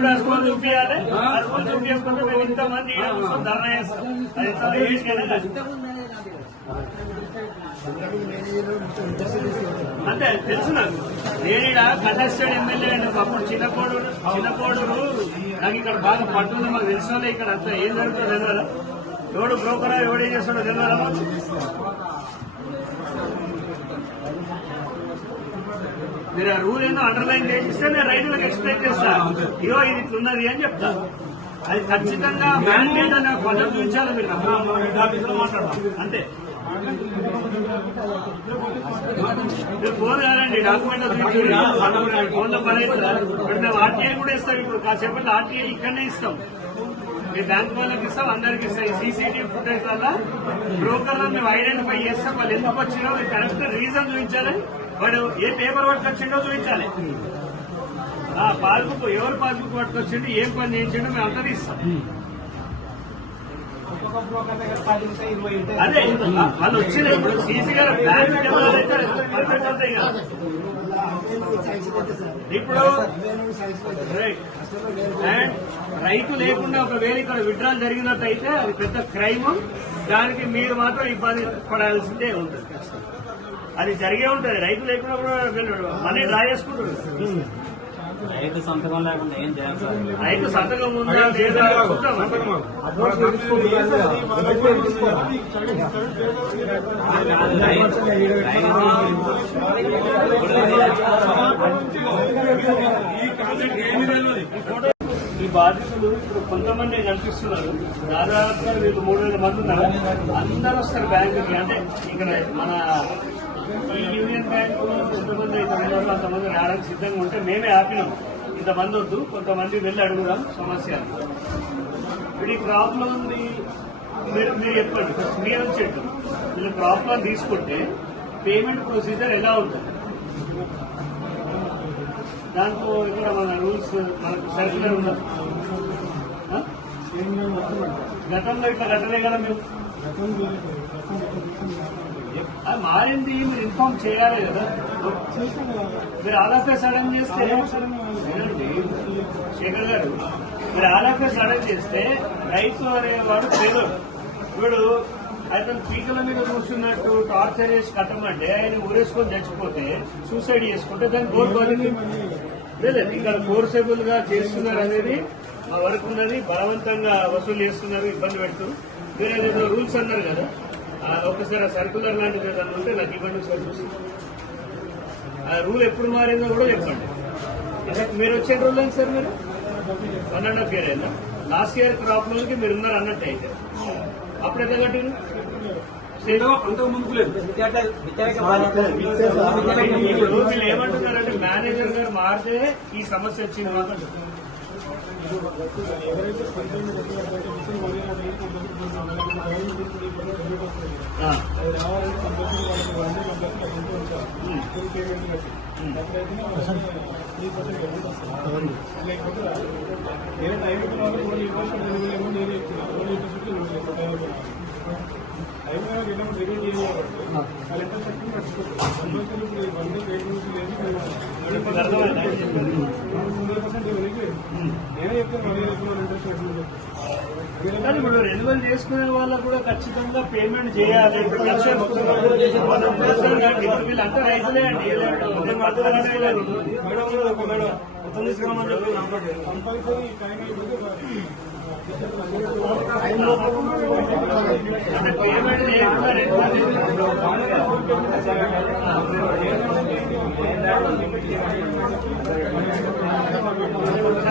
కూడా స్కూల్ చూపించాలి. ఆ స్కూల్ చూపించకపోతే మేము ఇంతమంది ధర్నా చేస్తాం. అంతే తెలుసు నాకు. నేను ఇక్కడ కంటెస్టెడ్ ఎమ్మెల్యే అండి. అప్పుడు చిన్నకోడూరు నాకు ఇక్కడ బాగా పట్టుంది. మాకు తెలిసిన ఇక్కడ అంతా ఏం జరుగుతుందో తెలియదు. ఎవడు బ్రోకరా ఎవడేం చేస్తాడో తెలియదా. మీరు ఆ రూల్ ఏందో అండర్లైన్ చేసిస్తే నేను రైతులకు ఎక్స్ప్లెయిన్ చేస్తాను. ఇగో ఇది ఇట్లున్నది అని చెప్తా. అది ఖచ్చితంగా మ్యాండేట్ అనే పద్ధతి చూపించాలి. మీరు మాట్లాడతాం అంతే. మీరు ఫోన్ కాదండి, డాక్యుమెంట్ ఫోన్ లో పని అవుతుంది. ఇప్పుడు మేము ఆర్టీఐ కూడా ఇస్తాం. ఇప్పుడు కాసేపట్లో ఆర్టీఐ ఇక్కడనే ఇస్తాం. మీ బ్యాంక్ వాళ్ళకి ఇస్తాం, అందరికి ఇస్తాం. ఈ సీసీటీవీ ఫుటేజ్ వల్ల బ్రోకర్లను మేము ఐడెంటిఫై చేస్తాం. వాళ్ళు ఎందుకు వచ్చినో కరెక్ట్ రీజన్ చూపించాలి. వాడు ఏ పేపర్ పట్టుకొచ్చిండో చూపించాలి. పాస్బుక్ ఎవరు పాస్బుక్ పట్టుకొచ్చిండు, ఏం పని చేయించిండో మేము అంతా ఇస్తాం. అదే వాళ్ళు వచ్చిన ఇప్పుడు సీసీ గారు బ్యాంక్ పర్ఫెక్ట్ అవుతాయి కదా. ఇప్పుడు అండ్ రైతు లేకుండా ఒకవేళ ఇక్కడ విత్డ్రాల్ జరిగినట్టయితే అది పెద్ద క్రైమ్. దానికి మీరు మాత్రం ఇబ్బంది పడాల్సిందే ఉంటుంది. అది జరిగే ఉంటుంది. రైతు లేకుండా కూడా మనీ డ్రా చేసుకుంటుంది. రైతు సంతకం లేకుండా ఏం చేయాలి? రైతు సంతకం ఉందా లేదా చూద్దాం. ఈ బాధితులు ఇప్పుడు కొంతమంది కనిపిస్తున్నారు. దాదాపుగా వీళ్ళు 3000 మంది ఉన్నారు. అందరూ వస్తారు బ్యాంకుకి. అంటే ఇక్కడ మన ఈ యూనియన్ బ్యాంకు ఎంతమంది అయితే ఉన్నారో అంతమంది రావడానికి సిద్ధంగా ఉంటే మేమే ఆపినాం. ఇంతమంది వద్దు, కొంతమంది వెళ్ళి అడుగుదాం సమస్య. ఇప్పుడు ఈ క్రాప్ లో ఉంది, మీరు చెప్పండి. మీరు వచ్చేట్టు వీళ్ళు క్రాప్ లోన్ తీసుకుంటే పేమెంట్ ప్రొసీజర్ ఎలా ఉంటుంది? దాంట్లో ఇక్కడ మన రూల్స్ మనకు సర్క్యులర్ ఉన్నది. గతంలో ఇట్లా కట్టలే కదా మేము. అది మారింది, మీరు ఇన్ఫార్మ్ చేయాలి కదా. మీరు ఆల్ ఆఫ్ ఏ సడన్ చేస్తే శేఖర్ గారు, మీరు ఆల్ ఆఫ్ ఏ సడన్ చేస్తే రైతు అనేవాడు పేదోడు. ఇప్పుడు అతను పీకల మీద కూర్చున్నట్టు టార్చర్ చేసి కట్టమంటే ఆయన ఊరేసుకొని చచ్చిపోతే సూసైడ్ చేసుకుంటే దానికి గోల్ బాధ్యత లేదు. ఇక్కడ ఫోర్సబుల్ గా చేస్తున్నారు అనేది మా వరకు ఉన్నది. బలవంతంగా వసూలు చేస్తున్నారు, ఇబ్బంది పెడుతూ. మీరు ఏదో రూల్స్ అన్నారు కదా, ఒకసారి సర్కులర్ లాంటిది ఏదన్నా ఉంటే నాకు ఇవ్వండి ఒకసారి చూసి. ఆ రూల్ ఎప్పుడు మారిందో కూడా చెప్పండి. మీరు వచ్చే రూల్ ఏంటి సార్? మీరు 1.5 year అయినా లాస్ట్ ఇయర్ క్రాప్ లోకి మీరు ఉన్నారు అన్నట్టు. అయితే అప్పుడు ఎట్లా కట్టిరు? వీళ్ళు ఏమంటున్నారంటే మేనేజర్ గారు మారితే ఈ సమస్య వచ్చింది మాత్రం. కానీ ఇప్పుడు రెన్యువల్ చేసుకునే వాళ్ళకు కూడా ఖచ్చితంగా పేమెంట్ చేయాలి. వీళ్ళు అంతా రైతులే అండి. అంటే పేమెంట్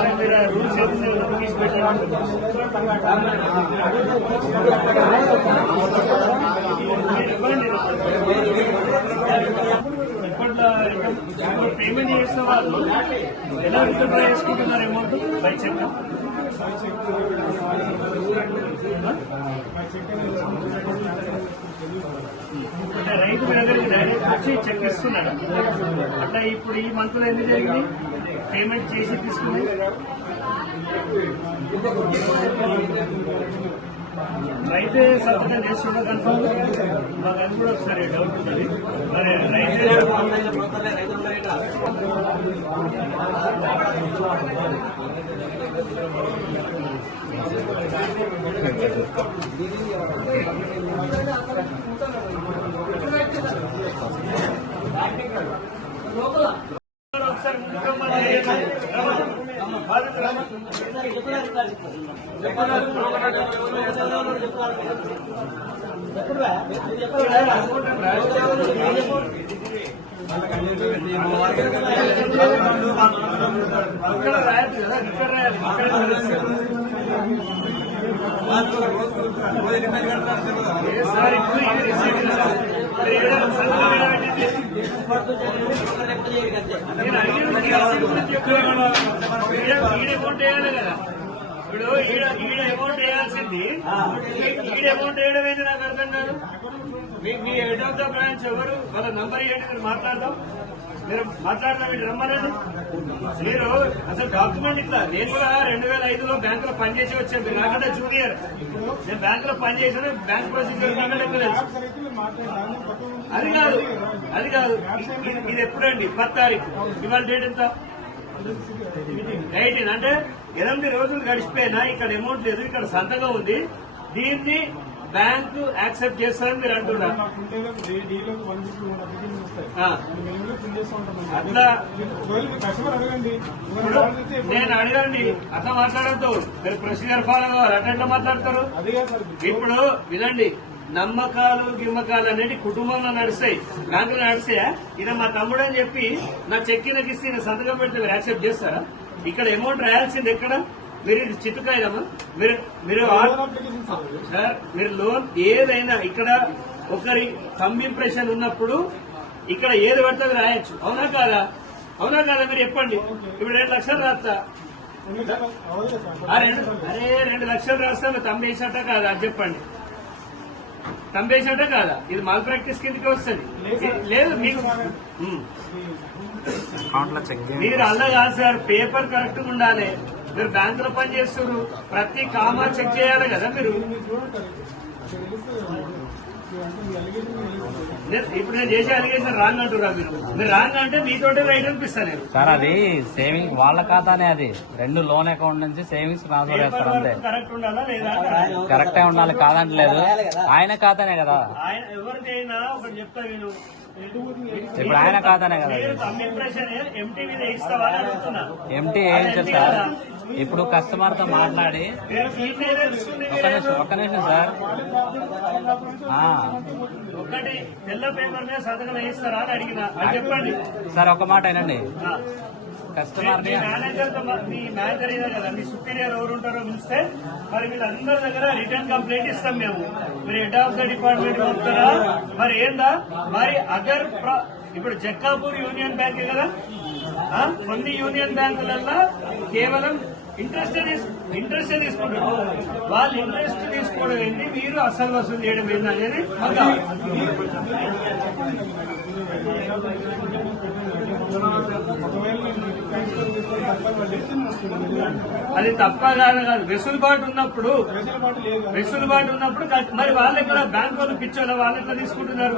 చేయకుండా రూల్స్ ఇప్పట్లో పేమెంట్ చేసిన వాళ్ళు ఎలా విత్డ్రా చేసుకుంటున్నారు అమౌంట్? By cheque. అంటే రైతు మీ దగ్గరికి డైరెక్ట్ వచ్చి చెక్ ఇస్తున్నాడు. అంటే ఇప్పుడు ఈ మంత్ లో ఎన్ని జరిగింది పేమెంట్ చేసి తీసుకుని? రైతే సంతకం చేస్తుండే కన్ఫర్మ్. మాకు అది కూడా ఒకసారి డౌట్ ఉంటుంది. మరి రైతే ఒకసారి ముందుకమ్మని అక్కడ రాయదు కదా, ఇక్కడ రాయాలి. సార్ ఇప్పుడు ఇది రిసీట్ కదా, నేను అడిగిన ఈడ అమౌంట్ వేయాలి కదా. ఇప్పుడు ఈడ అమౌంట్ వేయాల్సింది, ఈడ అమౌంట్ వేయడం ఏంటి నాకు అర్థం కాదు. మీ హెడ్ ఆఫ్ ద బ్రాంచ్ ఎవరు, వాళ్ళ నంబర్ ఏంటి, మీరు మాట్లాడదాం. మీరు మాట్లాడదాం, ఇటు రమ్మనండి. మీరు అసలు డాక్యుమెంట్ ఇట్లా, నేను కూడా 2005లో బ్యాంకులో పనిచేసి వచ్చాను. మీరు నాకంటే జూనియర్, నేను బ్యాంకులో పనిచేసాను. బ్యాంక్ ప్రొసీజర్ నాకంటే ఎక్కువ తెలుసు. అది కాదు ఇది ఎప్పుడండి? 10 తారీఖు. ఇవాళ డేట్ ఎంత? 19. అంటే 8 రోజులు గడిచిపోయినా ఇక్కడ అమౌంట్ లేదు, ఇక్కడ సంతకం ఉంది. దీన్ని బ్యాంకు యాక్సెప్ట్ చేస్తారని మీరు అంటున్నారు. అట్లా నేను అడగండి, అట్లా మాట్లాడద్దు. మీరు ప్రొసీజర్ ఫాలో కావాలి. అట్లా మాట్లాడతారు. ఇప్పుడు వినండి, నమ్మకాలు గిమ్మకాలు అనేది కుటుంబంలో నడుస్తాయి, బ్యాంకులో నడుస్తాయా? ఇది మా తమ్ముడు అని చెప్పి నా చెక్ నాకు ఇస్తే నేను సంతకం పెడితే మీరు యాక్సెప్ట్ చేస్తారా? ఇక్కడ అమౌంట్ రాయాల్సింది ఎక్కడ? మీరు ఇది చిట్టుకాయదమ్మా. మీరు సార్, మీరు లోన్ ఏదైనా ఇక్కడ ఒకరి థంబ్ ఇంప్రెషన్ ఉన్నప్పుడు ఇక్కడ ఏది పడితే అది రాయొచ్చు. అవునా కాదా? మీరు చెప్పండి. ఇప్పుడు 2 లక్షలు రాస్తా, 2 లక్షలు రాస్తా, మీరు థంబ్ వేసినట్ట కాదా? అది చెప్పండి. థంబ్ వేసినట్ట కాదా? ఇది మాల్ ప్రాక్టీస్ కిందకి వస్తుంది. లేదు మీకు మీరు అలా కాదు సార్, పేపర్ కరెక్ట్ గా ఉండాలి. మీరు బ్యాంకులో పని చేస్తున్నారు, ప్రతి కామా చెక్ చేయాలి కదా. మీరు ఇప్పుడు నేను చేసే అలిగేషన్ రాంగ్ అంటున్నా. మీరు రాంగ్ అంటే మీతోటే రైట్ అనిపిస్తా నేను. సార్ అది సేవింగ్ వాళ్ళ ఖాతానే, అది 2 లోన్ అకౌంట్ నుంచి సేవింగ్స్ ట్రాన్స్ఫర్ చేస్తారు అంతే. కరెక్ట్ ఉండాలా లేదా? కరెక్టే ఉండాలి, కాదంటలేదు. ఆయన ఖాతానే కదా. ఆయన ఎవరికైనా ఒకటి చెప్తా నేను, ఇప్పుడు ఆయన ఖాతానే కదా. ఎంటీ వేయించారు సార్. ఇప్పుడు కస్టమర్ తో మాట్లాడి ఒక్క నిమిషం సార్, ఒకటి తెల్ల పేపర్ మీద సంతకం వేయిస్తారా అని అడిగిన. చెప్పండి సార్, ఒక మాట వినండి. కస్టమర్ మీ మేనేజర్ అయినా కదా, మీ సుపీరియర్ ఎవరు ఉంటారో పిలిస్తే మరి వీళ్ళందరి దగ్గర రిటర్న్ కంప్లైంట్ ఇస్తాం మేము. మీరు హెడ్ ఆఫ్ ద డిపార్ట్మెంట్ పంపుతారా? మరి ఏందా? మరి అదర్ ఇప్పుడు జక్కాపూర్ యూనియన్ బ్యాంకే కదా, కొన్ని యూనియన్ బ్యాంకులలో కేవలం ఇంట్రెస్ట్ తీసుకుంటారు. వాళ్ళు ఇంట్రెస్ట్ తీసుకోవడం ఏంటి, మీరు అసలు వసూలు చేయడం ఏంటి అనేది అది తప్ప కాదు. వెసులుబాటు ఉన్నప్పుడు మరి వాళ్ళు ఎక్కడ బ్యాంక్ వాళ్ళు పిచ్చోళ్ళ వాళ్ళు ఎక్కడ తీసుకుంటున్నారు?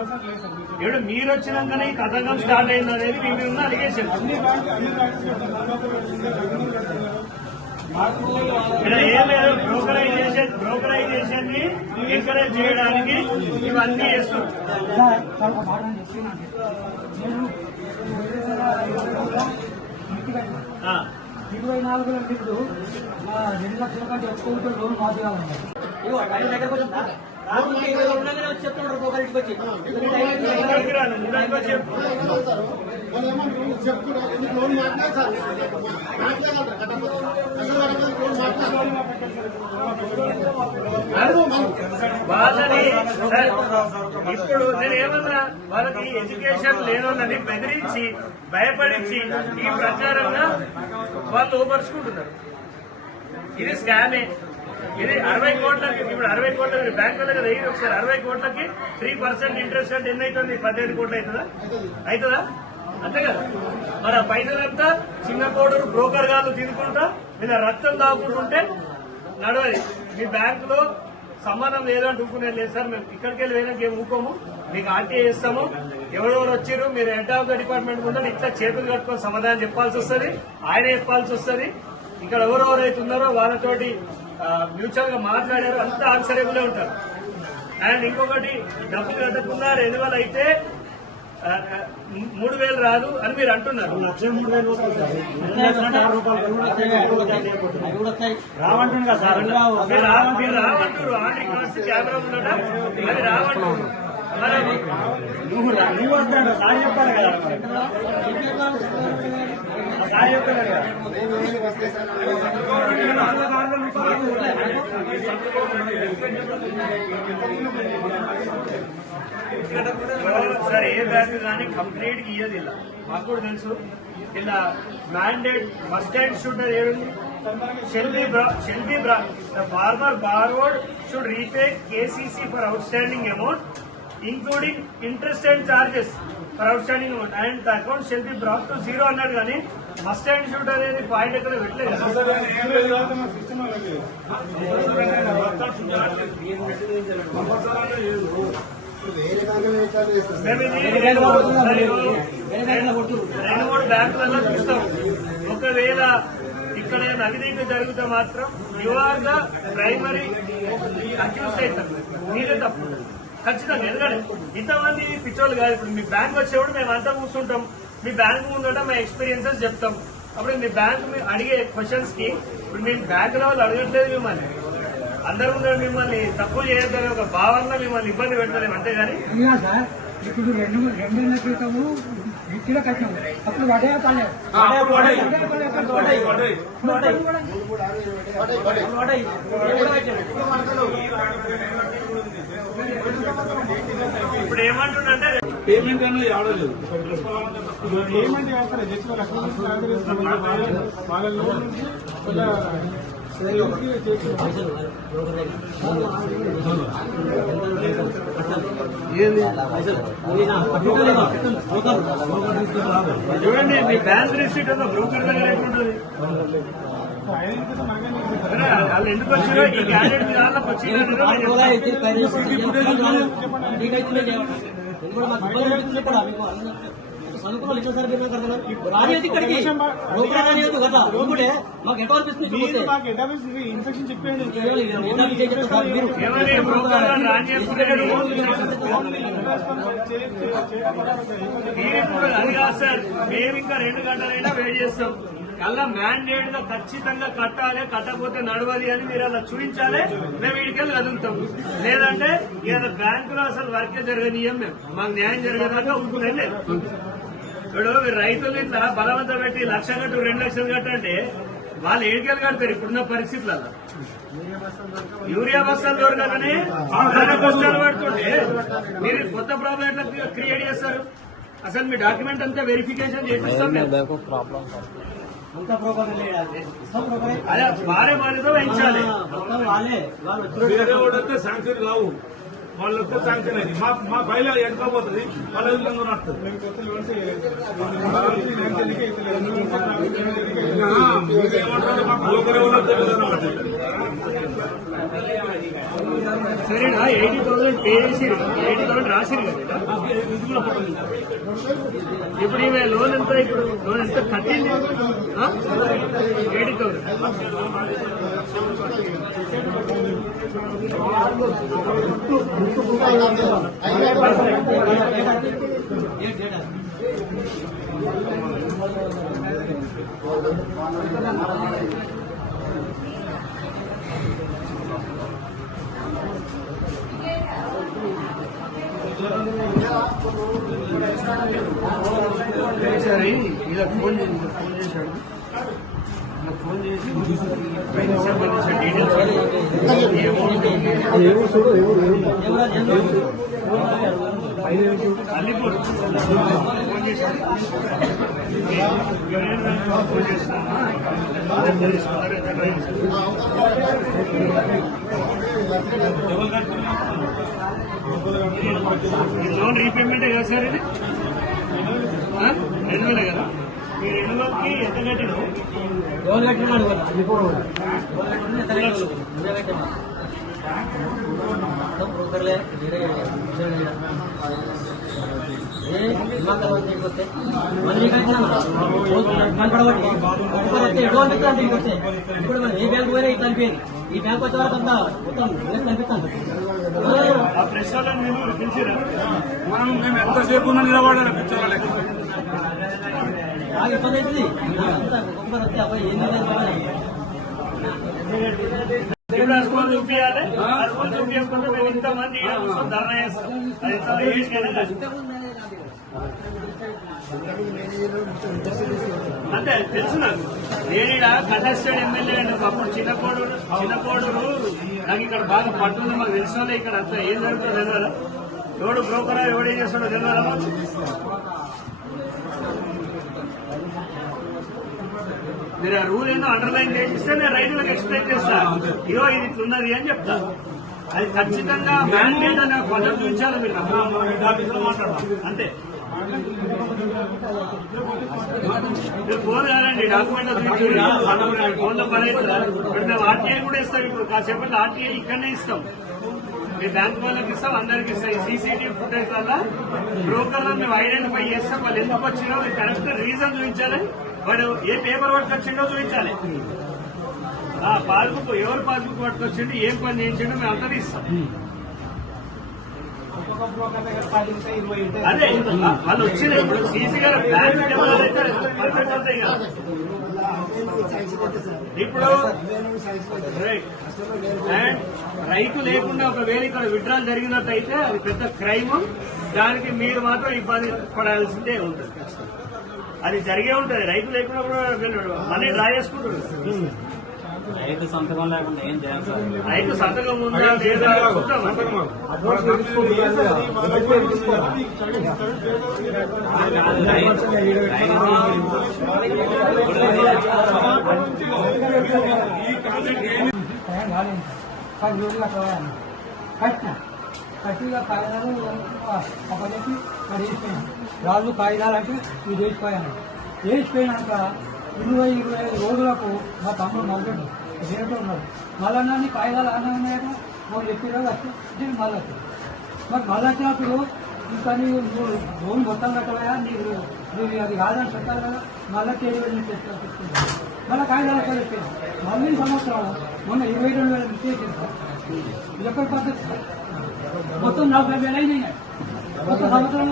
ఇప్పుడు మీరు వచ్చినాకనే ఈ కథకం స్టార్ట్ అయింది అనేది మీ మీద ఉన్న అలిగేషన్. ఏమైనా బ్రోకరైజేషన్ ని ఎంకరేజ్ చేయడానికి ఇవన్నీ చేస్తున్నారు. 24 ఇప్పుడు 2 లక్షల కంటే ఎక్కువ లోన్ మాఫీ కావాలన్నారు. వాళ్ళని ఇప్పుడు నేను ఏమన్నా, వాళ్ళకి ఎడ్యుకేషన్ లేనోళ్ళని బెదిరించి భయపడించి ఈ ప్రకారంగా వాళ్ళు ఓపరుచుకుంటున్నారు. ఇది స్కామే. ఇది 60 కోట్లకి, ఇప్పుడు 60 కోట్లకి బ్యాంకులో కదా ఇది ఒకసారి 60 కోట్లకి 3% ఇంట్రెస్ట్ అంటే ఎన్ని అవుతుంది? 18 కోట్లు అవుతుందా? అంతే కదా. మరి ఆ పైసలంతా సింగపూర్ బ్రోకర్ గారు తినుకుంటా మీద రక్తం దాక్కుంటుంటే నడవది. మీ బ్యాంకులో సంబంధం లేదంటే ఊరుకునేది లేదు సార్. మేము ఇక్కడికి వెళ్ళి వేయడానికి ఏం ఊకోము, మీకు ఆర్టీఐ ఇస్తాము. ఎవరెవరు వచ్చారు మీరు హెడ్ ఆఫ్ ద డిపార్ట్మెంట్ ముందు ఇట్లా చేతులు కట్టుకొని సమాధానం చెప్పాల్సి వస్తుంది, ఆయన చెప్పాల్సి వస్తుంది. ఇక్కడ ఎవరెవరైతే ఉన్నారో వాళ్ళతోటి మ్యూచువల్ గా మాట్లాడారు, అంతా ఆన్సరబులే ఉంటారు. అండ్ ఇంకొకటి డబ్బు కట్టకుండా రెన్యువల్ అయితే 3,000 రాదు అని మీరు అంటున్నారు. మీరు రావంటారు, ఆన్ రికార్డ్స్ కెమెరా ఉండటం అది రావంటారు. మరి నువ్వు వస్తాడు సార్ చెప్పాలి కదా, సార్ చెప్తాడు కదా. సార్ ఏ బ్యాంక్ కానీ కంప్లీట్ ఇయ్యదు ఇలా, మాకు కూడా తెలుసు. ఇలా మ్యాండేట్ మస్ట్ అండ్ షుడ్ ఏముంది, shall be the farmer borrowed should repay KCC for outstanding amount including interest and charges for outstanding amount and the account shall be brought to zero అన్నాడు. కానీ must and should అనేది point ఎక్కడ పెట్టలేదు. మేము ఇది 2-3 బ్యాంకులలో చూస్తాం. ఒకవేళ ఇక్కడ అవినీతి జరిగితే మాత్రం you are the primary accused అవుతారు, మీరే తప్పు ఖచ్చితంగా. ఎందుకంటే ఇంతమంది పిచ్చోళ్ళు కాదు. ఇప్పుడు మీ బ్యాంక్ వచ్చేప్పుడు మేము అంతా కూర్చుంటాం, మీ బ్యాంక్ ముందట మా ఎక్స్పీరియన్సెస్ చెప్తాం. అప్పుడు మీ బ్యాంక్ అడిగే క్వశ్చన్స్ కి ఇప్పుడు మేము బ్యాంకులో వాళ్ళు అడగట్లేదు మిమ్మల్ని, అందరూ ముందు మిమ్మల్ని తక్కువ చేయొద్దని ఒక భావనలో మిమ్మల్ని ఇబ్బంది పెడతారేమో, అంతేగాని. సార్ ఇప్పుడు 2 క్రితము విత్తిలో కట్టినాము, అప్పుడు వడే పడలేదు. ఇప్పుడు ఏమంటుండే పేమెంట్ అనేది ఆడలేదు. పేమెంట్ వాళ్ళ లోన్ నుంచి చూడండి, మీ బ్యాంక్ రిసీట్ ఉన్న బ్రోకర్ దగ్గర ఎట్లుంటుంది, వాళ్ళు ఎందుకు వచ్చారో ఈ క్యాండిడేట్ మీ దాంట్లోకి ఇన్ఫెక్షన్ చెప్పేది ఏమని బ్రోకర్ రాని అది కాదు సార్. మేము ఇంకా 2 గంటలైనా వెయిట్ చేస్తాం. కల్లా మ్యాండేట్ గా ఖచ్చితంగా కట్టాలి, కట్టకపోతే నడవది అని మీరు అలా చూపించాలి. మేము వీడికెళ్ళి కదులుతాం. లేదంటే ఇక బ్యాంకులో అసలు వర్కే జరగనీయం. మేము మాకు న్యాయం జరిగేదాకా ఉంటుందండి. ఇప్పుడు మీరు రైతులు ఇట్లా బలవంతం పెట్టి 1,00,000 కట్టు 2 లక్షలు కట్టంటే వాళ్ళు ఏడికెళ్ళి కడతారు ఇప్పుడున్న పరిస్థితులలో. యూరియా బస్తాలు దొరకగానే కష్టాలు పడుతుంటే మీరు కొత్త ప్రాబ్లం ఎట్లా క్రియేట్ చేస్తారు? అసలు మీ డాక్యుమెంట్ అంతా వెరిఫికేషన్ చేపిస్తాం. అదే వారే బాధ్యత వహించాలి. వేరే వాడితే శాంక్షన్ కావు, వాళ్ళు వస్తే శాంక్షన్ అయింది. మా ఫైల్ ఎండుకోపోతుంది, వాళ్ళ విధంగా నడుస్తుంది. సరేనా? 80,000 పే చేసి 80,000 రాసిరు కదా. ఇప్పుడు ఈమె లోన్ ఎంత, ఇప్పుడు లోన్ ఎంత కట్టింది? 80,000. సరే ఇలా ఫోన్ చేశాడు, ఫోన్ చేసి సంబంధించిన డీటెయిల్స్ అల్లిపూర్ ఫోన్ చేశాడు. ఫోన్ చేస్తున్నా లోన్ రీపేమెంటే కదా సార్ ఇది? 2,000 కదా. మీ 2,000కి ఎంత కట్టిన? లోన్ కట్టినాడు కనపడబట్టి ఎటువంటి వస్తే ఇప్పుడు మనం ఏ బ్యాంకు పోయినా ఇట్లా అనిపోయింది. ఈ బ్యాంక్ వచ్చే వరకు అంతా మొత్తం కనిపిస్తాను. ఆ ప్రెస్ వాళ్ళని మీరు పిలిచిరా? మేము ఎంతసేపు ఉన్నా నిలబడాలి పిచ్చోళ్ళ బాగా ఇబ్బంది అవుతుంది. ఒక్కొక్కరు వస్తే అబ్బాయి ఏం ఇప్పుడు అసలు చూపించాలి. అసలు చూపించకుండా మేము ఇంతమంది ఈడ కూర్చొని ధర్నా చేస్తాం. అది ఎంత ఏజ్ కదా అంతే తెలుసు నాకు. నేను కంటెస్టెడ్ ఎమ్మెల్యే అండి. అప్పుడు చిన్నకోడూరు నాకు ఇక్కడ బాగా పట్టుంది. మాకు తెలిసిన ఇక్కడ అంతా ఏం జరుగుతుందో తెలియదా? ఎవడు బ్రోకరా ఎవడు ఏం చేస్తాడో తెలియదా? మీరు ఆ రూల్ ఏందో అండర్లైన్ చేసిస్తే నేను రైతులకు ఎక్స్ప్లెయిన్ చేస్తా. ఇగో ఇది ఇట్లున్నది అని చెప్తా. అది ఖచ్చితంగా మ్యాండేట్ అనే పద్ధతి చూపించాలి మీరు. అంతే. మీరు ఫోన్ కాదండి, డాక్యుమెంట్ ఫోన్లో పని అవుతుందా? ఇప్పుడు మేము ఆర్టీఐ కూడా ఇస్తాం. ఇప్పుడు కాసేపట్లో ఆర్టీఐ ఇక్కడనే ఇస్తాం. మీ బ్యాంక్ వాళ్ళకి ఇస్తాం, అందరికి ఇస్తాం. సీసీటీవీ ఫుటేజ్ వల్ల బ్రోకర్లను మేము ఐడెంటిఫై చేస్తాం. వాళ్ళు ఎందుకు వచ్చినో కరెక్ట్ రీజన్ చూపించాలి. వాడు ఏ పేపర్ పట్టుకొచ్చిండో చూపించాలి. ఆ పాస్బుక్ ఎవరు పాస్బుక్ పట్టుకొచ్చిండు, ఏం పని చేయించిండో మేము అంతా ఇస్తాం. అదే వాళ్ళు వచ్చింది. ఇప్పుడు సీసీ గారు బ్యాంక్ అయితే పర్ఫెక్ట్ అవుతాయి కదా. ఇప్పుడు అండ్ రైతు లేకుండా ఒకవేళ ఇక్కడ విడ్రాల్ జరిగినట్టయితే అది పెద్ద క్రైమ్. దానికి మీరు మాత్రం ఇబ్బంది పడాల్సిందే ఉంటుంది. అది జరిగే ఉంటుంది. రైతు లేకుండా కూడా మనీ డ్రా చేసుకుంటారు. రైతు సంతకం లేకుండా ఏం చేయాలి సార్? రైతు సంతకం ఉందా లేదా చూద్దాం. కట్టిగా కాగితాలు అప్పచెప్పి ఇక్కడ వేసిపోయాను. రాళ్ళు కాగితాలు అంటే ఇది వేసిపోయాను. వేసిపోయినాక 25 రోజులకు మా తమ్ముడు మళ్ళీ వేరేటో ఉన్నాడు. మళ్ళీ కాగితాలు అన్నీ ఉన్నాయట. వాళ్ళు చెప్పిన వచ్చి మళ్ళీ వచ్చాడు. మరి మళ్ళీ వచ్చినప్పుడు ఇంకా నువ్వు లోన్ మొత్తం కట్టవా, నీకు అది కాదని చెప్పాలి కదా. మళ్ళీ తెలియని చెప్తాను. మళ్ళీ కాగితాలు చెప్పాను. మళ్ళీ సంవత్సరం మొన్న 22,000 మిస్టేక్ చేస్తాను. ఇది ఎక్కడ పద్ధతి సార్? మొత్తం 40,000 అయినాయి. మొత్తం సంవత్సరం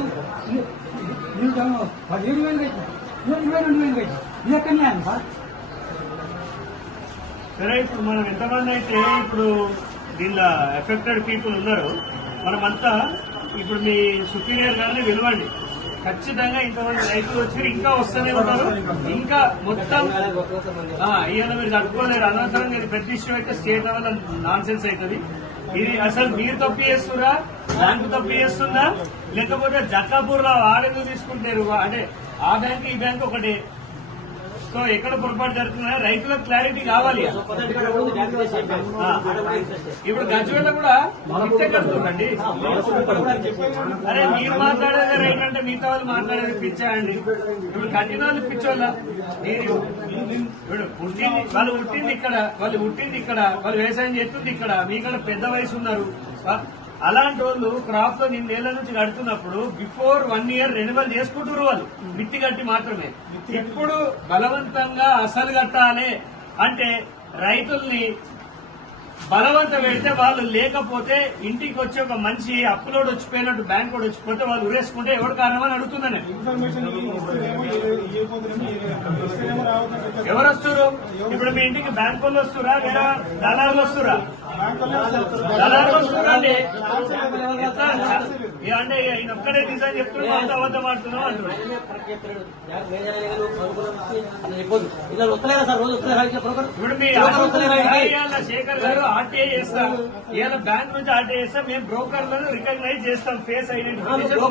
17,000 అయితే 22,000 అయితే ఇది ఎక్కడనే అండి సార్? సరే, ఇప్పుడు మనం ఎంతమంది అయితే ఇప్పుడు దీనిలో ఎఫెక్టెడ్ పీపుల్ ఉన్నారు, మనమంతా ఇప్పుడు మీ సుపీరియర్ గారిని పిలవండి. ఖచ్చితంగా ఇంతమంది రైతులు వచ్చి ఇంకా వస్తూనే ఉన్నారు. ఇంకా మొత్తం ఇవాళ మీరు కట్టుకోలేరు. అనవసరంగా ఇది పెద్ద ఇష్యూ అయితే స్టేట్ లెవెల్ నాన్ సెన్స్ అవుతుంది. ఇది అసలు మీరు తప్పు చేస్తురా, బ్యాంకు తప్పు చేస్తుందా, లేకపోతే జక్కాపూర్ లో వాడెందుకు తీసుకుంటారు? అంటే ఆ బ్యాంక్ ఈ బ్యాంక్ ఒకటి. సో ఎక్కడ పొరపాటు జరుగుతున్నా రైతులకు క్లారిటీ కావాలి. ఇప్పుడు గజ్వేల్లో కూడా ఇంతే కడుతుందండి. అరే మీరు మాట్లాడేది రైట్ అంటే మిగతా వాళ్ళు మాట్లాడేది పిచ్చాయండి. ఇప్పుడు కట్టిన వాళ్ళు పిచ్చోళ్ళ. మీరు ఇప్పుడు వాళ్ళు పుట్టింది ఇక్కడ, వాళ్ళు వ్యవసాయం చేస్తుంది ఇక్కడ. మీకన్నా పెద్ద వయసు ఉన్నారు. అలాంటి వాళ్ళు క్రాప్ లో 2 ఏళ్ల నుంచి కడుతున్నప్పుడు బిఫోర్ 1 ఇయర్ రెన్యువల్ చేసుకుంటారు. వాళ్ళు మిట్టి కట్టి మాత్రమే. ఇప్పుడు బలవంతంగా అసలు కట్టాలి అంటే రైతుల్ని బలవంత పెడితే వాళ్ళు లేకపోతే ఇంటికి వచ్చి ఒక మంచి అప్లోడ్ వచ్చిపోయినట్టు బ్యాంక్ కూడా వచ్చిపోతే వాళ్ళు ఉరేసుకుంటే ఎవరు కారణమని అడుగుతున్నాను. ఎవరు వస్తారు? ఇప్పుడు మీ ఇంటికి బ్యాంక్ వాళ్ళు వస్తురా లేదా దళారులు వస్తురా? దళారులు వస్తురా అండి. అంటే ఈయన ఒక్కడే డిజైన్ చెప్తున్నా అంత అబద్ధం ఆడుతున్నాం అంటున్నాడు. ఇప్పుడు మీ శేఖర్ గారు ఆర్టీఐ చేస్తాం. ఇవాళ బ్యాంక్ నుంచి ఆర్టీఐ చేస్తాం. మేము బ్రోకర్లను రికగ్నైజ్ చేస్తాం. Face identification.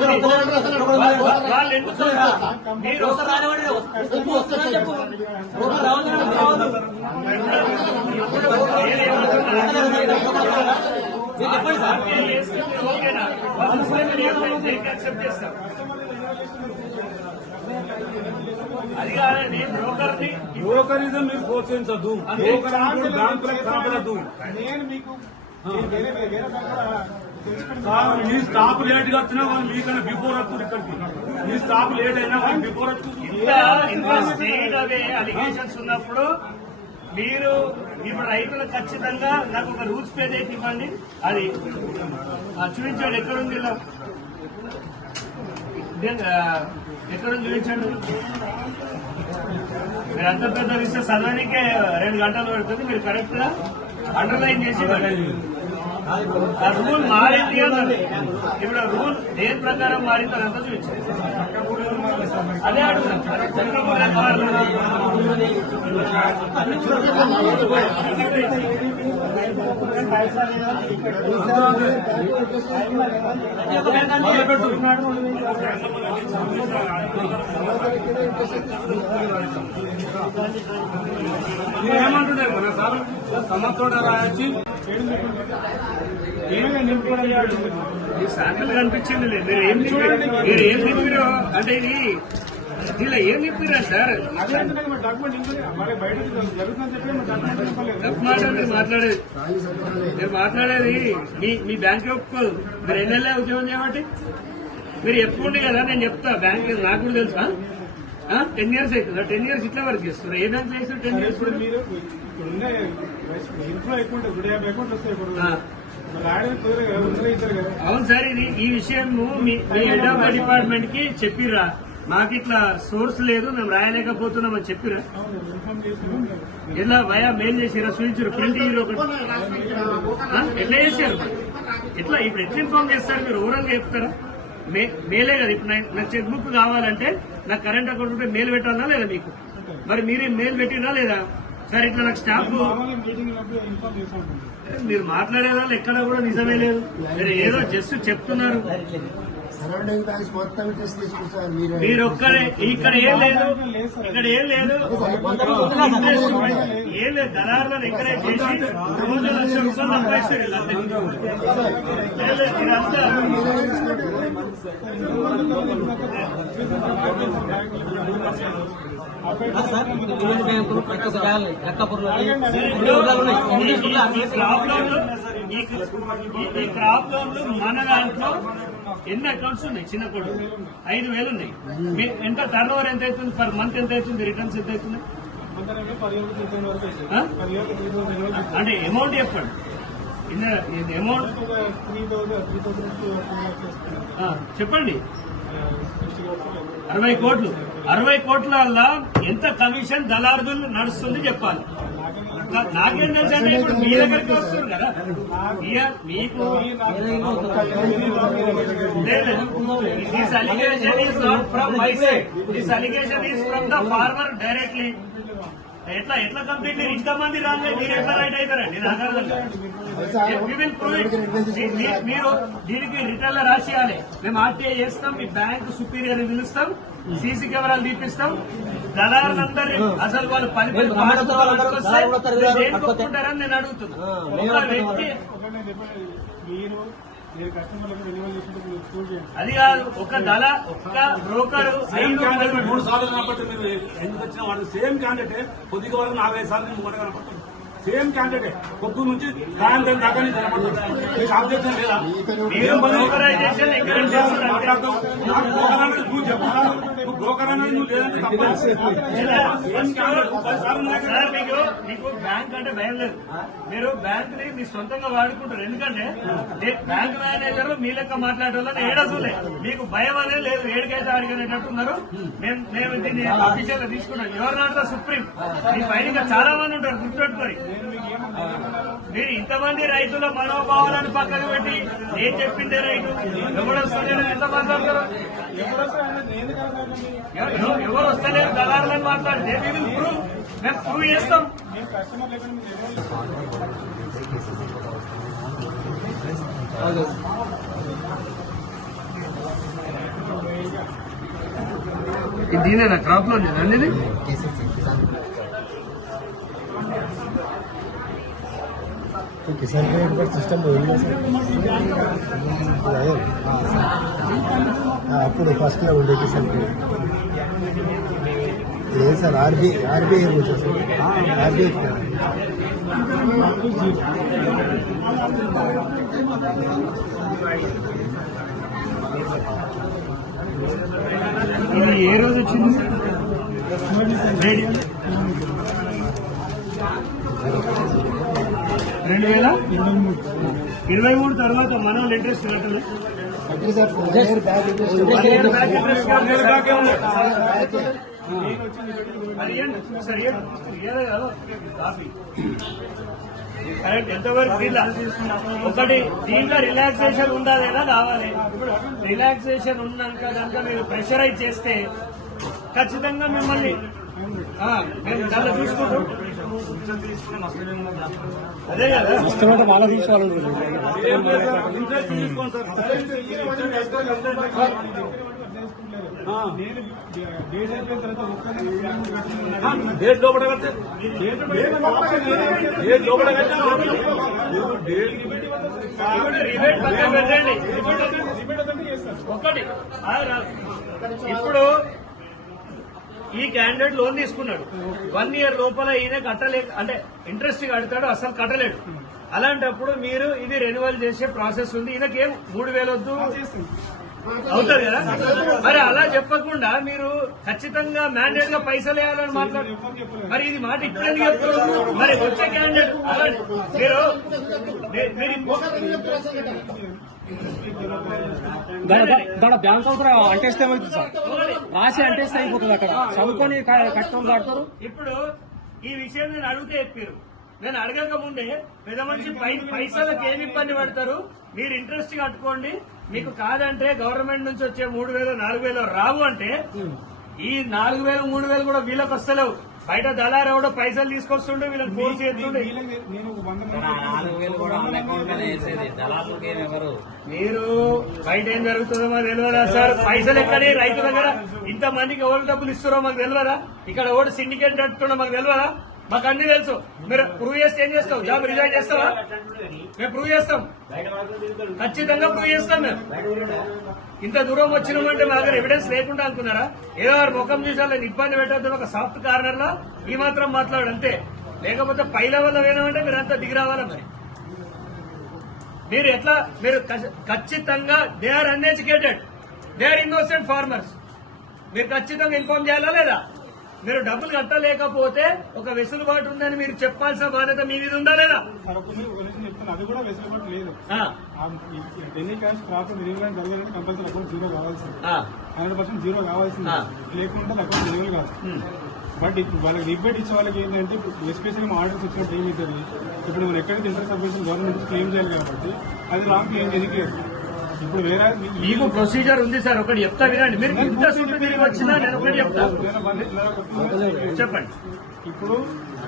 వాళ్ళు ఎందుకు మీరు ఓకేనా? యాక్సెప్ట్ చేస్తాం. అది కాదండి బ్రోకరిజం మీరు ప్రోత్సహించద్దు. బ్యాంకులకు కాపాడద్దు. నేను మీకు సార్ మీ స్టాప్ లేట్ గా వచ్చినా వాళ్ళు మీకన్నా బిఫోర్ వస్తుంది ఇక్కడికి. మీ స్టాప్ లేట్ అయినా వాళ్ళు బిఫోర్ ఇంత స్టేట్ అవే అలిగేషన్స్ ఉన్నప్పుడు మీరు ఇప్పుడు రైతులకు ఖచ్చితంగా నాకు ఒక రూల్స్ పేజ్ అయితే ఇవ్వండి. అది చూపించండి ఎక్కడుంది ఇలా ఎక్కడుంది చూపించండి. మీరు అంత పెద్ద విషయం చదవడానికే 2 గంటలు పడుతుంది. మీరు కరెక్ట్ గా అండర్లైన్ చేసి ఆ రూల్ మారింది అన్నది. ఇప్పుడు రూల్ దేని ప్రకారం మారింది అదంతా చూపించారు. అదే అడుగుతాను ఏమంటున్నారు కదా సార్ సంవత్సరం రాయొచ్చి ఈ శాంపిల్ కనిపించింది లేదు. మీరు ఏం నింపారో అంటే ఇది ఇలా ఏం నింపారా సార్? తప్పు మాట మీరు మాట్లాడేది. మీరు మాట్లాడేది మీ బ్యాంక్ ఒప్పుకోదు. మీరు ఎన్నెళ్ళే ఉద్యోగం చేయమంటే మీరు చెప్పుకోండి కదా. నేను చెప్తా బ్యాంక్ నాకు కూడా తెలుసా. 10 years అవుతుందా? 10 years ఇట్లా వర్క్ చేస్తున్నారు. ఏ బ్యాంక్ చేస్తారు 10 years? అవును సార్, ఇది ఈ విషయం మీ హెడ్ ఆఫ్ ద డిపార్ట్మెంట్ కి చెప్పిర్రా? మాకు ఇట్లా సోర్స్ లేదు, మేము రాయలేకపోతున్నాం అని చెప్పిరా? ఎలా వయా మెయిల్ చేసిరా? చూపించారు ప్రింట్ ఎట్లా చేశారు? ఎట్లా ఇప్పుడు ఎట్లా ఇన్ఫార్మ్ చేస్తారు? మీరు ఓవరాల్ గా చెప్తారా? మేలే కదా. ఇప్పుడు నాకు చెక్ బుక్ కావాలంటే నాకు కరెంట్ అకౌంట్ ఉంటే మెయిల్ పెట్టాలా లేదా మీకు? మరి మీరే మెయిల్ పెట్టినా లేదా? సార్ ఇట్లా నాకు స్టాఫ్ మీరు మాట్లాడేవాళ్ళు ఎక్కడ కూడా నిజమే లేదు. మీరు ఏదో జస్ట్ చెప్తున్నారు. సరౌండింగ్ బ్యాంక్స్ మొత్తం తీసుకొస్తారు మీరు ఒక్కరే. ఇక్కడ ఏం లేదు, ఇక్కడ ఏం లేదు, ఏం లేదు. దళారులను ఎంకరేజ్ చేసి రోజు ₹1,00,000 సంపాదిస్తారు. ఇదంతా ఈ క్రాప్ లోన్లు మన దాంట్లో ఎన్ని అకౌంట్స్ ఉన్నాయి? చిన్న కొడు 5,000 ఉన్నాయి. ఎంత టర్న్ ఓవర్ ఎంత అవుతుంది? పర్ మంత్ ఎంత అవుతుంది? రిటర్న్స్ ఎంత అవుతుంది? అంటే అమౌంట్ చెప్పండి. అమౌంట్ చెప్పండి. 60 కోట్లు. 60 కోట్ల వల్ల ఎంత కమిషన్ దళారులు నడుస్తుంది చెప్పాలి. నాకేం తెలుసు అంటే ఇప్పుడు మీ దగ్గరికి వస్తుంది కదా. మీకు this allegation is not from my side. This allegation is from the farmer directly. ఎట్లా కంప్లీట్ ఇంతమంది రాలే మీరు ఎట్లా రైట్ అవుతారండి? నాకు అర్థం కాదు. మీరు దీనికి రిటర్న్ లో రాసేయాలి. మేము ఆర్టీఐ చేస్తాం, మీ బ్యాంక్ సుపీరియర్ పిలుస్తాం, సీసీ కెమెరాలు తీపిస్తాం. దళారులందరూ అసలు వాళ్ళు పని కొట్టుకుంటారని నేను అడుగుతున్నా. ఒక వ్యక్తి అది కాదు, ఒక బ్రోకర్ 3 సార్లు కనపడితే మీరు ఎందుకు వచ్చిన వాళ్ళు సేమ్ క్యాండిడేట్ కొద్దిగా వరకు 4-5 సార్లు నేను కనపడుతుంది. సేమ్ క్యాండిడేట్ పొద్దు నుంచి సాయంత్రం దాకా నేను కనపడుతుంది. మీకు అబ్జెక్షన్ లేదా? బ్రోకరైజేషన్ ఎంకరేజ్ చేస్తున్నారు. మాట్లాడతావు బ్రోకర్ అనేది నువ్వు చెప్పాలా? నువ్వు బ్రోకర్ అనేది నువ్వు లేదంటే మీకు బ్యాంక్ అంటే భయం లేదు. మీరు బ్యాంక్ ని మీ సొంతంగా వాడుకుంటారు. ఎందుకంటే బ్యాంక్ మేనేజర్ మీ లెక్క మాట్లాడాలని ఏడసలే. మీకు భయం అనేది లేదు. ఏడికైతే అడిగినట్టున్నారు. మేము దీన్ని అఫీషియల్ గా తీసుకున్నాం. ఎవరు నాట్ ద సుప్రీం. మీ పైన చాలా మంది ఉంటారు, గుర్తుపెట్టుకొని. మీరు ఇంతమంది రైతుల మనోభావాలను పక్కన పెట్టి ఏం చెప్పిందే రైతు ఎవరు వస్తలేరు? ఎంత మాట్లాడతారు? ఎవరు వస్తలేరు? దళారులను మాట్లాడితే మేము ప్రూవ్ చేస్తాం. దీనేనా క్రాప్ లోన్ అండి? किसान क्रेडिट कार्ड सिस्टम అప్పుడు ఫస్ట్ లో ఉండే కిసాన్ క్రెడిట్ లేదు sir RBI rules sir RBI ఇది ఏ రోజు వచ్చింది? 2023 తర్వాత మన ఇంట్రెస్ట్ కట్టలేదు. Sir 1 year back interest correct. ఎంతవరకు ఒకటి దీంట్లో రిలాక్సేషన్ ఉండాలేనా కావాలి. రిలాక్సేషన్ ఉన్నాక కనుక మీరు ప్రెషరైజ్ చేస్తే ఖచ్చితంగా మిమ్మల్ని మేము దాంట్లో చూసుకుంటాం. అదే కదా వాళ్ళ తీసుకోవాలి. డేట్ లోపల కడితే రిబేట్ పక్కన పెట్టండి. ఒకటి ఇప్పుడు ఈ క్యాండిడేట్ లోన్ తీసుకున్నాడు, 1 year లోపల ఈయన కట్టలేదు అంటే ఇంట్రెస్ట్ కడతాడు, అసలు కట్టలేడు. అలాంటప్పుడు మీరు ఇది రెన్యువల్ చేసే ప్రాసెస్ ఉంది. ఈయనకేం 3,000 వద్దు అవుతారు కదా. మరి అలా చెప్పకుండా మీరు ఖచ్చితంగా మ్యాండేట్ గా పైసలు వేయాలని మాట్లాడు. మరి ఇది మాట ఇప్పుడెందుకు చెప్తున్నారు? మరి వచ్చే క్యాండిడేట్ మీరు బ్యాంక్ కూడా అంటేస్తే ఏమవుతుంది సార్? రాసి అంటేస్తే అయిపోతుంది. అక్కడ చదువుకొని కట్టడం కడతారు. ఇప్పుడు ఈ విషయం నేను అడిగితే చెప్పారు. నేను అడగక ముందే పెద్ద మనిషి పైసలకు ఏమి ఇబ్బంది పడతారు, మీరు ఇంట్రెస్ట్ కట్టుకోండి, మీకు కాదంటే గవర్నమెంట్ నుంచి వచ్చే 3,000 4,000 రావు అంటే ఈ 4,000 3,000 కూడా వీళ్ళకి వస్తలేవు. బయట దళారు ఎవడో పైసలు తీసుకొస్తుండే వీళ్ళని ఫోర్స్ చేస్తుండే. మీరు బయట ఏం జరుగుతుందో మాకు తెలియదా సార్? పైసలు ఎక్కడే రైతు దగ్గర ఇంత మందికి ఎవరు డబ్బులు ఇస్తారో మాకు తెలియదా? ఇక్కడ ఎవరు సిండికేట్ నడుతుండో మాకు తెలియదా? మాకు అన్ని తెలుసు. మీరు ప్రూవ్ చేస్తే ఏం చేస్తావు? జాబ్ రిజైన్ చేస్తావా? మేము ప్రూవ్ చేస్తాం, ఖచ్చితంగా ప్రూవ్ చేస్తాం. మేము ఇంత దూరం వచ్చినామంటే మా దగ్గర ఎవిడెన్స్ లేకుండా అనుకున్నారా? ఏదో వారి ముఖం చూసాలని ఇబ్బంది పెట్టద్దు ఒక సాఫ్ట్ కార్నర్ లో ఈ మాత్రం మాట్లాడు అంతే. లేకపోతే పై లెవెల్లో వేయమంటే మీరు అంతా దిగి రావాలా? మరి మీరు ఎట్లా? మీరు ఖచ్చితంగా they are uneducated, they are innocent farmers. మీరు ఖచ్చితంగా ఇన్ఫార్మ్ చేయాలా లేదా? మీరు డబ్బులు కట్టలేకపోతే ఒక వెసులుబాటు ఉందని మీరు చెప్పాల్సిన బాధ్యత మీ మీద ఉందా లేదా? అది కూడా వెసులుబాటు లేదు. ఎన్ని క్యాష్ క్రాప్ రిలీవ్ జరగాలంటే కంపల్సరీ అకౌంట్ 0 కావాల్సింది, 100% 0 కావాల్సింది. లేకుంటే అకౌంట్ రిలీవ్ కాదు. బట్ వాళ్ళకి రిబేట్ ఇచ్చే వాళ్ళకి ఏంటంటే ఎస్పెషల్లీ ఆర్డర్స్ వచ్చినప్పుడు ఏమి అవుతుంది, ఇప్పుడు మనం ఎక్కడైతే ఇంట్రెస్ట్ సబ్మిషన్ గవర్నమెంట్ క్లెయిమ్ చేయాలి కాబట్టి అది రాంగ్ క్లెయిమ్ చేయలేదు. ఇప్పుడు వేరే మీకు ప్రొసీజర్ ఉంది సార్, ఒకటి చెప్తా వినండి. మీరు ఇంత సూట్ తిరిగి వచ్చినా నేను ఒకటి చెప్తా, చెప్పండి. ఇప్పుడు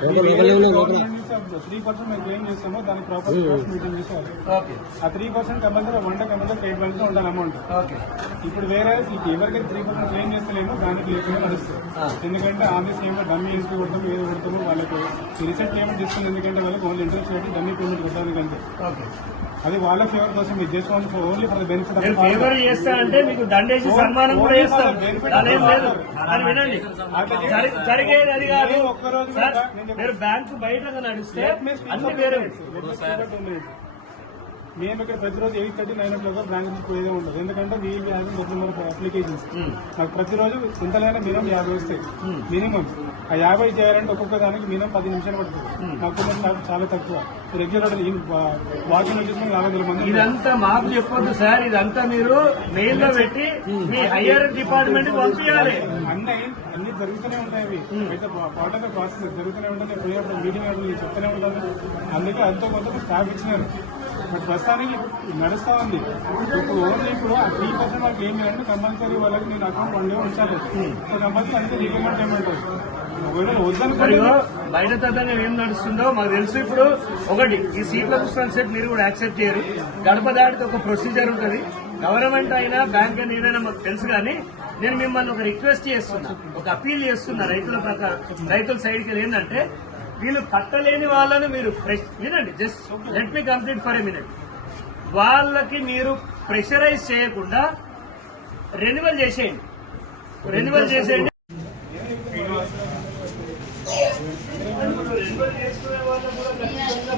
3% మేము క్లెయిమ్ చేస్తామో దానికి ప్రాపర్ మీటింగ్ చేసేవాళ్ళు. ఆ 3% కంపల్సరీ 1 కంపల్సరీ స్టేట్ బ్యాంక్ లో ఉండాలి అమౌంట్. ఇప్పుడు వేరే ఎవరికైతే 3% క్లెయిమ్ చేస్తలేమో దానికి లేకుండా నడుస్తుంది. ఎందుకంటే ఆమె ఏమో డమ్మీ ఎంట్రీ కొడతాము, ఏదో కొడతాము, వాళ్ళకి రీసెంట్ పేమెంట్ ఇస్తుంది. ఎందుకంటే వాళ్ళకి ఓన్లీ ఇంట్రెస్ట్ పెట్టి డమ్మీ పేమెంట్ కొట్టడానికి అంతే. అది వాళ్ళ ఫేవర్ కోసం మీరు చేసుకోవాలి, only for the benefit. Favour చేస్తా అంటే మీకు దండేసి సన్మానం కూడా చేస్తాం, అదేం లేదు అని వినండి. జరిగేది అది కాదు సార్. మీరు బ్యాంకు బయట నడిస్తే అన్ని వేరే. మేము ఇక్కడ ప్రతిరోజు 8:30 9 o'clock బ్యాంక్ నుంచి పోయేదే ఉంటుంది. ఎందుకంటే వీళ్ళు అప్లికేషన్స్ నాకు ప్రతిరోజు ఎంతలైనా మినిమం 50 వస్తాయి. మినిమం ఆ 50 చేయాలంటే ఒక్కొక్క దానికి మినిమం 10 నిమిషాలు పడుతుంది. నాకు చాలా తక్కువ. రెగ్యులర్ వాకింగ్ వచ్చేసి 50,000 మంది. ఇదంతా మాకు చెప్పొద్దు సార్, ఇదంతా మీరు మెయిల్ లో పెట్టి మీ హైయర్ డిపార్ట్మెంట్ పంపించాలి. అన్ని జరుగుతూనే ఉంటాయి. అవి అయితే పార్ట్ ఆఫ్ ద ప్రాసెస్ జరుగుతూనే ఉంటుంది. పోయేప్పుడు మీటింగ్ అప్పుడు చెప్తూనే ఉంటుంది. అందుకే అంతో కొంత స్టాఫ్ ఇచ్చినారు. బట్ ప్రస్తుతానికి నడుస్తా ఉంది. ఇప్పుడు ఓన్లీ ఇప్పుడు ఆ 3% వాళ్ళకి ఏం చేయాలంటే కంపల్సరీ వాళ్ళకి నేను అకౌంట్ 1 day ఉంచాలి. సో కంపల్సరీ అంతే రీపేమెంట్ పేమెంట్ బయట తగ్గ ఏం నడుస్తుందో మాకు తెలుసు. ఇప్పుడు ఒకటి ఈ సీట్ల పుస్తకం సెట్ మీరు కూడా యాక్సెప్ట్ చేయరు. గడప దాటితే ఒక ప్రొసీజర్ ఉంటుంది. గవర్నమెంట్ అయినా బ్యాంక్ అయినా ఏదైనా మాకు తెలుసు. కానీ నేను మిమ్మల్ని ఒక రిక్వెస్ట్ చేస్తున్నా, ఒక అపీల్ చేస్తున్నా రైతుల ప్రకారం, రైతుల సైడ్కి ఏంటంటే వీళ్ళు కట్టలేని వాళ్ళని మీరు వినండి, just let me complete for a minute. వాళ్ళకి మీరు ప్రెషరైజ్ చేయకుండా రెన్యువల్ చేసేయండి.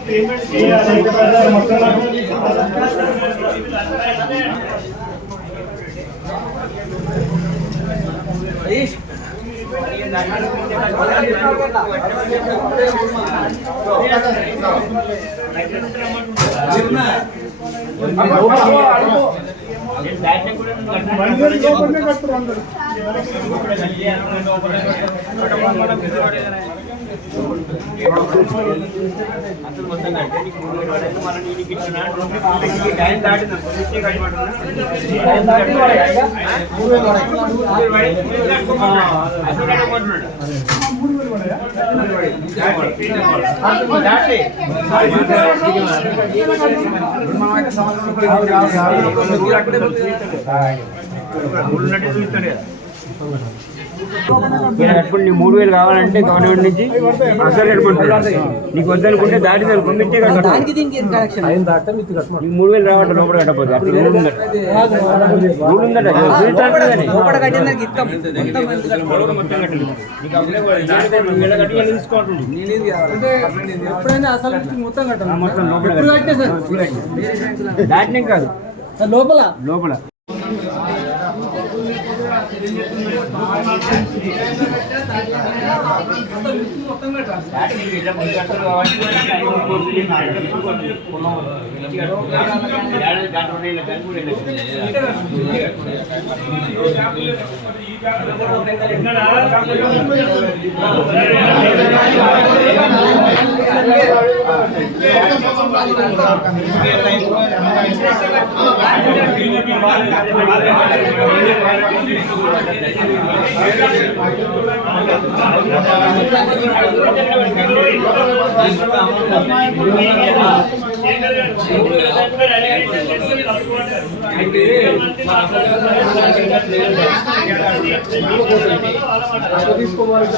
పేమెంట్ చేయాలి. కట్టుకుని నీకు 3,000 కావాలంటే గవర్నమెంట్ నుంచి అసలు కట్టుకుంటారు. నీకు వద్దనుకుంటే దాటి మిట్టే కట్టుకుంటారు. నీకు 3,000 రావట్లేదు లోపల కట్టపోతే అప్పుడు రూల్ ఉందట. రూల్ ఉందట మొత్తం దాటినే కాదు లోపల తీసుకోవాలి.